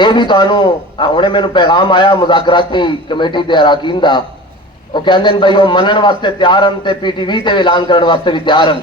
ਇਹ ਵੀ ਤੁਹਾਨੂੰ ਹੁਣੇ ਮੈਨੂੰ ਪੈਗਾਮ ਆਇਆ ਮੁਜ਼ਾਕਰਾਤੀ ਕਮੇਟੀ ਦੇ ਅਰਕਾਨ ਦਾ। ਉਹ ਕਹਿੰਦੇ ਨੇ ਬਈ ਉਹ ਮੰਨਣ ਵਾਸਤੇ ਤਿਆਰ ਹਨ ਤੇ ਪੀਟੀਵੀ ਤੇ ਐਲਾਨ ਕਰਨ ਵਾਸਤੇ ਵੀ ਤਿਆਰ ਹਨ।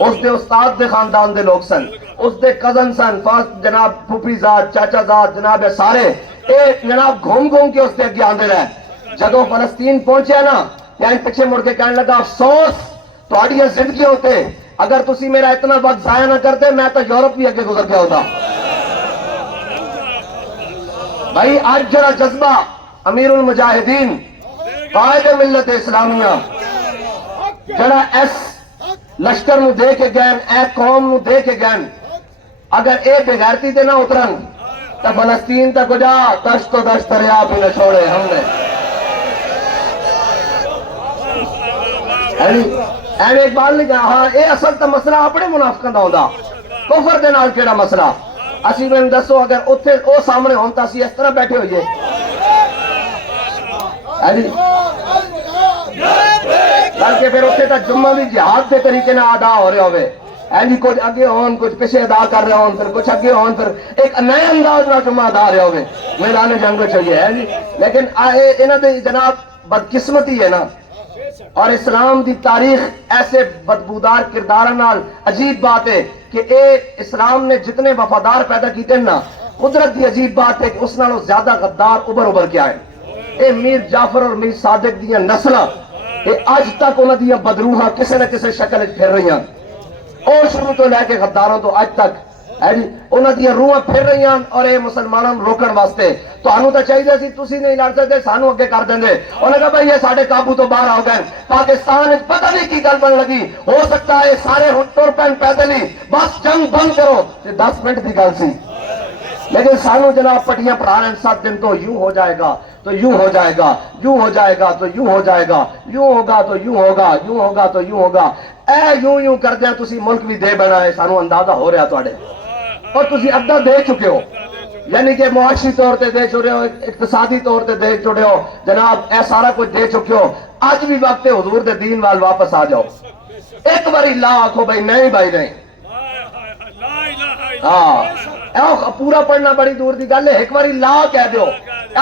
اس دے استاد دے خاندان دے لوگ سن، اس دے کزن سن، جناب پھوپھی زاد، چاچا زاد، جناب سارے اے جناب گھوم گھوم کے اس دے اگے آندے رہے۔ جدوں فلسطین پہنچے نا یعنی پیچھے مڑ کے کہنے لگا افسوس تہاڈیاں زندگیوں تے اگر تسی میرا اتنا وقت ضائع نہ کرتے میں تو یورپ بھی اگے گزر گیا ہوتا۔ بھائی آج جڑا جذبہ امیر المجاہدین قائد ملت اسلامیہ جڑا ایس لشکر نو دے کے گئن، اے قوم نو دے کے گئن، اگر اے بغیرتی تے نہ اترن تو فلسطین تک جا دشت و دشت دریا بھی نہ چھوڑے ہم نے۔ ایویں اقبال نے کہا ہاں اے اصل تا مسئلہ اپنے منافقاں دا ہوندا، کفر دے نال کیڑا مسئلہ؟ اسی میں دسو اگر اتھے او سامنے ہون تا اسی اس طرح بیٹھے ہوئیے؟ بلکہ پھر اتنے تک جمعہ بھی جہاد کے طریقے نہ ادا ہو رہے ہوئے، کچھ اگے ہون کچھ پیچھے ادا کر رہے ہون، پھر کچھ اگے ہون، پھر ایک نئے انداز نہ جمعہ ادا رہے ہوئے میدان جنگ چاہیے ہے جی۔ لیکن انہاں دے جناب بدقسمتی ہے نا، اور اسلام دی تاریخ ایسے بدبودار کردار نال عجیب بات ہے کہ اے اسلام نے جتنے وفادار پیدا کیتے نا، قدرت دی عجیب بات ہے کہ اس نالوں زیادہ غدار ابھر کے آئے۔ اے میر جعفر اور میر صادق دیاں نسلاں اے اج تک انہاں دیاں بدروحاں کسے نہ کسے شکل پھر رہی ہیں، اور شروع تو لے کے غداروں تو اج تک ہے جی انہاں دیاں روحاں پھر رہی ہیں۔ اور اے مسلمانوں روکن واسطے تانوں تو چاہیے سی تسی نہیں لڑ سکتے سانوں اگے کر دیندے، انہوں نے کہا بھائی یہ ساڈے قابو تو باہر ہو گئے، پاکستان پتہ نہیں کی گل بن لگی، ہو سکتا ہے سارے ہن ٹر پین پیدل ہی بس جنگ بند کرو، یہ 10 منٹ دی گل سی، لیکن سانوں جناب پٹیاں پڑھا رہے 7 دن تو یوں ہو جائے گا تو یوں ہو جائے گا، یوں ہو جائے گا تو یوں ہو جائے گا، یوں ہوگا تو یوں ہوگا، یوں ہوگا تو یوں ہوگا، اے یوں کر دیا تسی ملک بھی دے بنا ہے، سانوں اندازہ ہو رہا تواڈے، اور تسی ادھا دے چکے ہو، یعنی کہ معاشی طور تے دے چکے ہو، اقتصادی طور تے دے چکے ہو، جناب اے سارا کچھ دے چکے ہو، اج بھی وقت ہے حضور دے دین وال واپس آ جاؤ، ایک باری لا آکھو بھائی نہیں بھائی نہیں، ہاں پورا پڑھنا بڑی دور دی گل ہے، ایک باری لا کہہ دیو،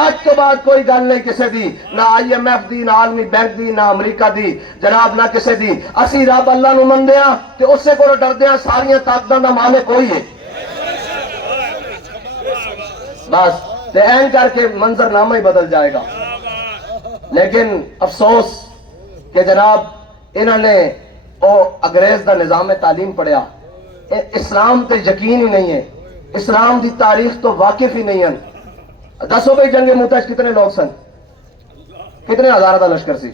آج تو بعد کوئی گل نہیں کسے دی، نہ آئی ایم ایف دی، نہ عالمی بینک دی، نہ امریکہ دی، جناب نہ کسے دی، اسی رب اللہ نو مندے ہاں تے اس سے کو ڈردے ہاں، ساریاں طاقتاں دا مالک کوئی ہے، بس تے این کر کے منظر نامہ ہی بدل جائے گا۔ لیکن افسوس کہ جناب انہوں نے او انگریز دا نظام تعلیم پڑھیا، اسلام تے یقین ہی نہیں ہے، اسلام دی تاریخ تو واقف ہی نہیں ہے۔ دسو بھئی جنگ موتاج کتنے لوگ سن، کتنے ہزار دا لشکر سی؟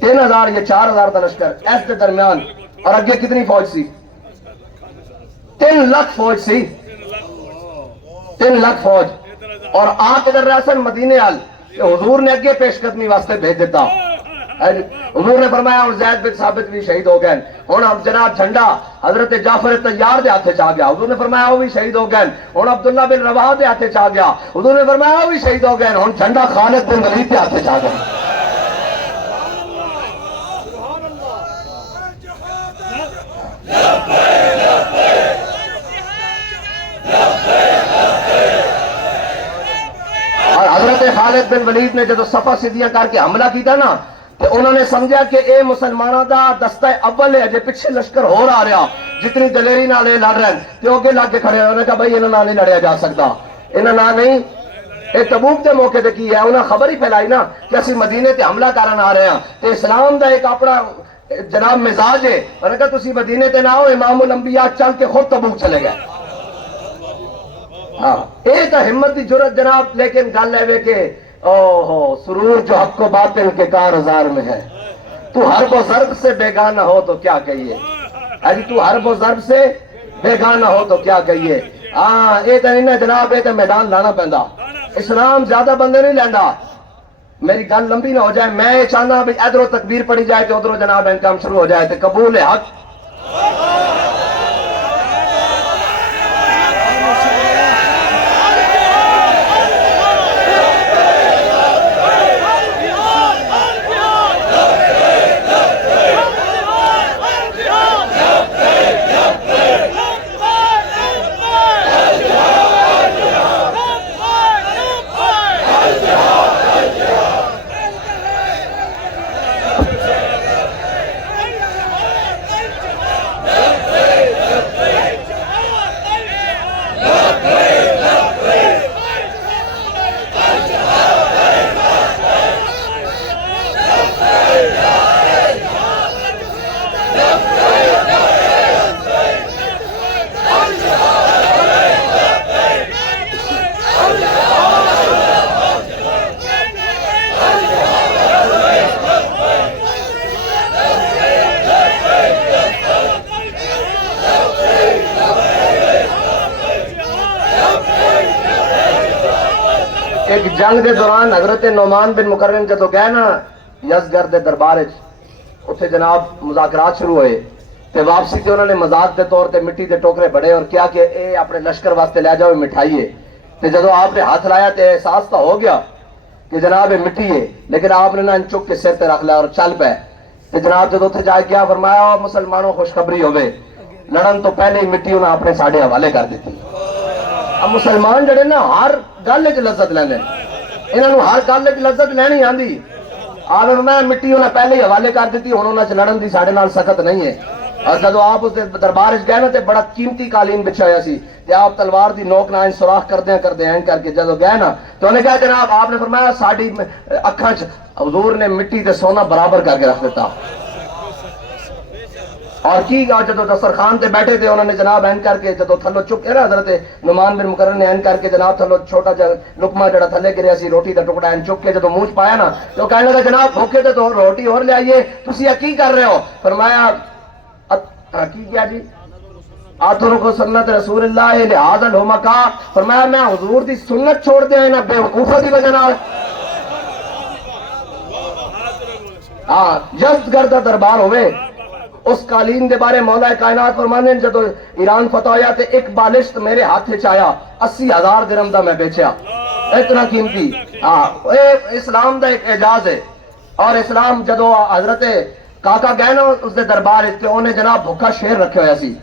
3000 یا 4000 دا لشکر اس کے درمیان، اور اگے کتنی فوج سی؟ 3 لاکھ فوج سی، 3 لاکھ فوج، اور آپ ادھر رہ سن مدینے آل کہ حضور نے اگے پیش قدمی واسطے بھیج دیتا، حضور نے فرمایا اور زید بن ثابت بھی شہید ہو گئے، ہن اب جناب جھنڈا حضرت جعفر طیار دے ہاتھ چ آ گیا، حضور نے فرمایا وہ بھی شہید ہو گئے، ہن عبداللہ بن رواحہ دے ہاتھ چ آ گیا، حضور نے فرمایا وہ بھی شہید ہو گئے، ہن جھنڈا خالد بن ولید دے ہاتھ چ آ گیا۔ اور حضرت خالد بن ولید نے جدو صفا سیدیاں کر کے حملہ کیتا نا تو انہوں نے سمجھا کہ اے مسلمانوں دا دستہ اول ہے، جے پیچھے لشکر ہو رہا جتنی دلیری نال لڑ رہے ہیں تو اگے لگ کے کھڑے ہوئے، انہوں نے کہا بھائی انہوں نے نہیں لڑیا جا سکتا، انہوں نے نہیں، اے تبوک دے موقع تے کی ہے، انہوں نے خبر ہی پھیلائی نا کہ اسی مدینے تے حملہ کرن آ رہے ہیں، تے اسلام دا ایک اپنا جناب مزاج ہے، انہوں نے کہا تسی مدینے تے نہ ہو، امام الانبیاء چل کے خود تبوک چلے گئے۔ ہاں اے تا ہمت دی جرت جناب، لیکن گل ہے کہ اوہو سرور جو حق و باطل کے کارزار میں ہے، تو حرب و ضرب سے بیگانہ ہو تو کیا کہیے، اجی تو حرب و ضرب سے بیگانہ ہو تو کیا کہیے۔ ہاں اے تا نہیں جناب، اے تا میدان لانا پہندا، اسلام زیادہ بندے نہیں لیندا۔ میری گل لمبی نہ ہو جائے، میں چاہنا بھی ادھروں تکبیر پڑھی جائے تو ادھروں جناب انکام شروع ہو جائے، تو قبول حق ایک جنگ دے دوران حضرت نعمان بن مقرن جدو گئے نا یزگر دے دربار اتنے جناب مذاکرات شروع ہوئے تے واپسی تے انہوں نے مذاق دے طور تے مٹی دے ٹوکرے بڑے اور کیا کہ اے اپنے لشکر واسطے لے جاؤ مٹھائی ہے تے جدو آپ نے ہاتھ لایا تے احساس تو ہو گیا کہ جناب یہ مٹی ہے لیکن آپ نے نہ چک کے سر تے رکھ لیا اور چل پے تے جناب جدو اتنے جا کے فرمایا مسلمانوں خوشخبری ہوئے لڑن تو پہلے ہی مٹی انہیں اپنے ساڑے حوالے کر دیتی. اب مسلمان جڑے نا ہر گل وچ لذت لیندے انہاں نوں ہر گل وچ لذت لینی آندی آوے میں مٹی انہیں پہلے ہی حوالے کر دیتی ہن انہاں چ لڑن دی ساڈے نال سخت نہیں ہے. اور جدو آپ اس دربار گئے نا تے بڑا قیمتی قالین بچھا ہوا سی تے آپ تلوار دی نوک نال سوراخ کردے کر کے جدو گئے نا تو انہیں کہا جناب آپ نے فرمایا ساڈی اکھاں چ حضور نے مٹی تے سونا برابر کر کے رکھ دیتا. اور کی جدو دسترخوان تے بیٹھے تھے انہوں نے جناب این کر کے جدو تھلو چک کے نا حضرت نعمان بن مقرن نے این کر کے جناب تھلو چھوٹا جا لقمہ جڑا تھلے گریا سی روٹی دا ٹکڑا این چک کے جدو منہ پایا نا تو کہنے لگا جناب بھوکے تے تو روٹی اور لے آئیے تسی کی کر رہے ہو. فرمایا کی کیا جی آتھروں کو سنت رسول اللہ لہذا لوما کا فرمایا میں حضور دی سنت چھوڑ دیا نا بے وقوفہ دی وجہ نال. یزد گردہ دربار ہوئے اس قالین دے بارے مولا کائنات فرمانے جدو ایران فتح ہویا تے ایک بالشت میرے ہاتھ سے آیا 80,000 درہم دا میں بیچیا اتنا قیمتی. اسلام دا ایک اعجاز ہے. اور اسلام جدو حضرت کاکا گئے نا اس دے دربار تے انہیں جناب بھوکا شیر رکھے ہویا سی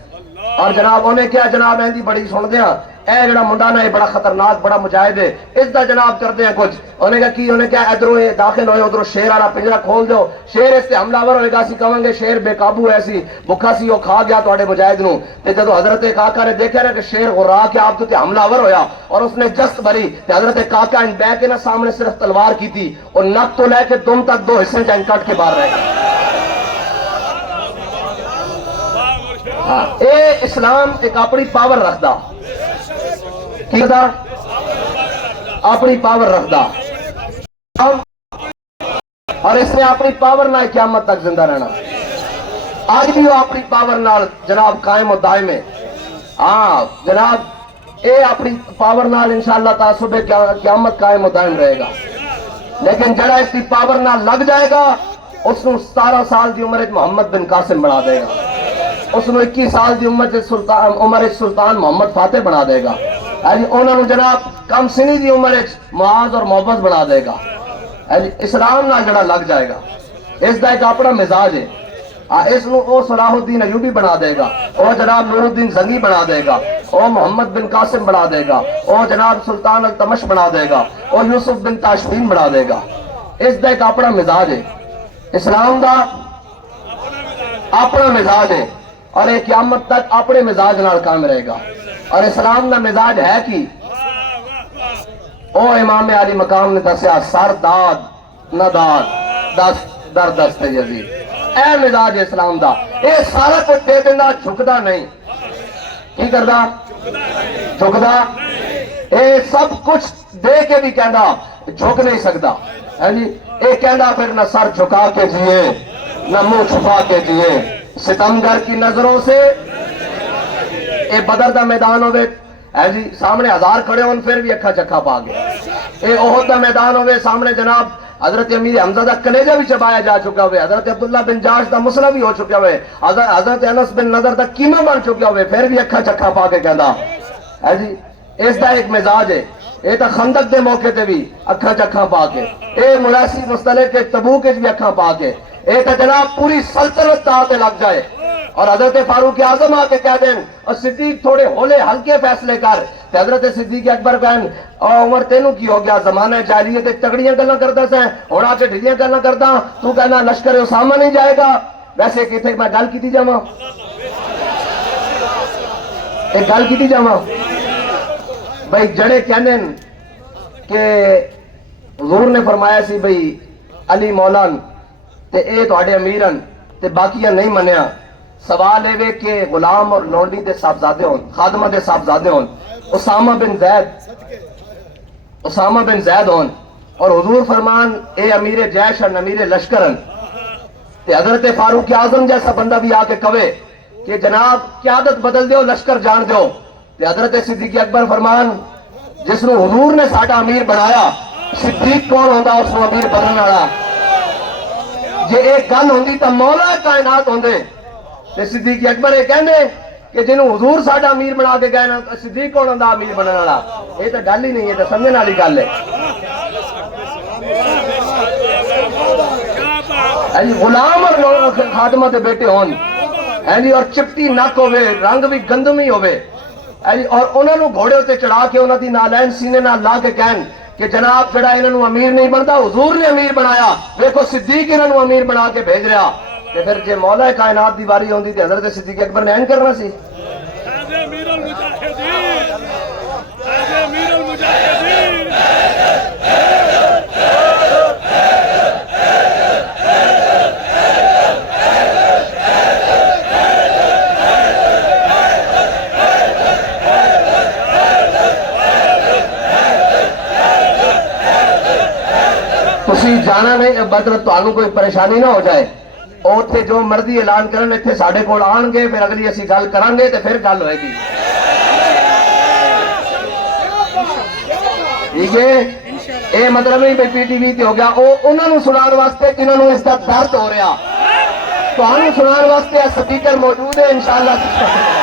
اور جناب انہیں کیا جناب ایندی بڑی سن دیا اے جڑا منڈا نا یہ بڑا خطرناک بڑا مجاہد ہے اس دا جناب کر دیں کچھ. انہیں کہا کی انہیں کیا ادھروں داخل ہوئے ادھروں شیر والا پنجرا کھول دو شیر اس سے حملہ ور ہوئے گا سی کہیں گے شیر بے قابو ہے سی بھوکا سی وہ کھا گیا تواڈے مجاہد نو. تے جدو حضرت کاکا نے دیکھا نا کہ شیر غرا کے آپ تے حملہ ور ہویا اور اس نے جست بھری تے حضرت کاکا ان بہ کے نا سامنے صرف تلوار کی تھی اور نک تو لے کے دم تک 2 حصے چ کٹ کے باہر رہ گئے. اے اسلام ایک اپنی پاور رکھدا کی دا اپنی پاور رکھدا اور اس نے اپنی پاور نال قیامت تک زندہ رہنا. آج بھی وہ اپنی پاور نال جناب قائم و دائم ہے. جناب اے اپنی پاور نال انشاءاللہ تعصب قیامت قائم و دائم رہے گا. لیکن جڑا اس کی پاور نال لگ جائے گا اس نے 17 سال دی عمر محمد بن قاسم بنا دے گا. اس نے 21 سال دی عمر سلطان محمد فاتح بنا دے گا. انہوں نے جناب کم سنی دی عمر معاذ اور محبت بنا دے گا. اسلام نہ جڑا لگ جائے گا اس دا ایک اپنا مزاج ہے. اس نو او صلاح الدین ایوبی بنا دے گا او جناب نور الدین زنگی بنا دے گا او محمد بن قاسم بنا دے گا او جناب سلطان التمش بنا دے گا او یوسف بن تاشفین بنا دے گا. اس دا ایک اپنا مزاج ہے. اسلام دا اپنا مزاج ہے اور ایک قیامت تک اپنے مزاج نال قائم رہے گا. اور اسلام دا مزاج ہے کہ او امام علی مقام نے دسیا سر داد نہ داد دست در دست یزید. اے مزاج اسلام دا اے سارا کچھ دے دینا جھکدا نہیں. کی کردا جھکدا اے سب کچھ دے کے بھی کہندا جھک نہیں سکتا. ہے جی اے کہندا پھر نہ سر جھکا کے جیے نہ منہ چھپا کے جیے. ستمگر کی نظروں سے اے بدر دا میدان ہوئے ہے جی سامنے 1000 کھڑے ہون پھر بھی اکھا چکھا پا گئے. اے احد دا میدان ہوئے سامنے جناب حضرت امیر حمزہ دا کلیجہ بھی چبایا جا چکا ہوئے حضرت عبداللہ بن جاش دا مسئلہ بھی ہو چکا ہوئے حضرت انس بن نظر دا قیمہ بن چکا ہوئے پھر بھی اکھا چکھا پا کے کہندا ہے جی. اس دا ایک مزاج ہے. اے تا خندق دے موقع تے بھی اکھا چکھا پا کے اے مراسی مستلق کے تبوک بھی اکھا پا کے اے تا جناب پوری سلطنت تاتے لگ جائے اور حضرت فاروق اعظم آ کے کہہ دیں اور صدیق تھوڑے ہولے ہلکے فیصلے کر. حضرت صدیق اکبر کہن عمر تینوں کی ہو گیا زمانہ جاہلیت تگڑیاں گلاں کردا سے ہن آ کے ڈھیلیاں گلاں کردا تو کہنا لشکر اسامہ نہیں جائے گا. ویسے کتنے میں گل کیتی جاواں ایک گل کیتی جاواں بھائی جڑے کہندے کہ حضور نے فرمایا سی بھئی علی مولان تے اے تواڈے امیرن تے باقیاں نہیں منیا. سوال ہے کہ غلام اور لونڈی دے صاحبزادے ہون خادمہ دے صاحبزادے ہون اسامہ بن زید ہون اور حضور فرمان اے امیر جیش اور امیر لشکرن تے حضرت فاروق اعظم جیسا بندہ بھی آ کے کہے کہ جناب قیادت بدل دیو لشکر جان دیو تے حضرت صدیق اکبر فرمان جس نو حضور نے ساڈا امیر بنایا صدیق کون ہوندا اس نو امیر بننے والا جے ایک گل ہوندی تے مولا کائنات ہوندے تے صدیق اکبر یہ کہندے کہ جنوں حضور ساڈا امیر بنا کے گئے نا صدیق کون ہوندا امیر بننے والا یہ تے گل ہی نہیں ہے تے سمجھن والی گل ہے غلام اور خادمہ دے بیٹے ہون اور چپٹی نک ہوئے رنگ بھی گندمی ہوئے اور انہوں نے گھوڑے ہوتے چڑھا کے انہوں دی نالین سینے نہ لا کے کہن کہ جناب جڑا انہوں امیر نہیں بنتا حضور نے امیر بنایا دیکھو صدیق انہوں امیر بنا کے بھیج رہا کہ پھر جے مولا کائنات دی باری ہوندی تے حضرت صدیق اکبر نے این کرنا سی جانا نہیں مطلب تانوں کوئی پریشانی نہ ہو جائے اوتھے جو مرضی اعلان کرن ایتھے ساڈے کول آن گے پھر اگلی اسی گل کران گے تے پھر گل ہوئے گی ٹھیک ہے اے مطلب نہیں پی ٹی وی تے ہو گیا انہاں نوں سنان واسطے جنہاں نوں اس دا درد ہو رہا تانوں سنان واسطے سپیکر موجود ہے انشاءاللہ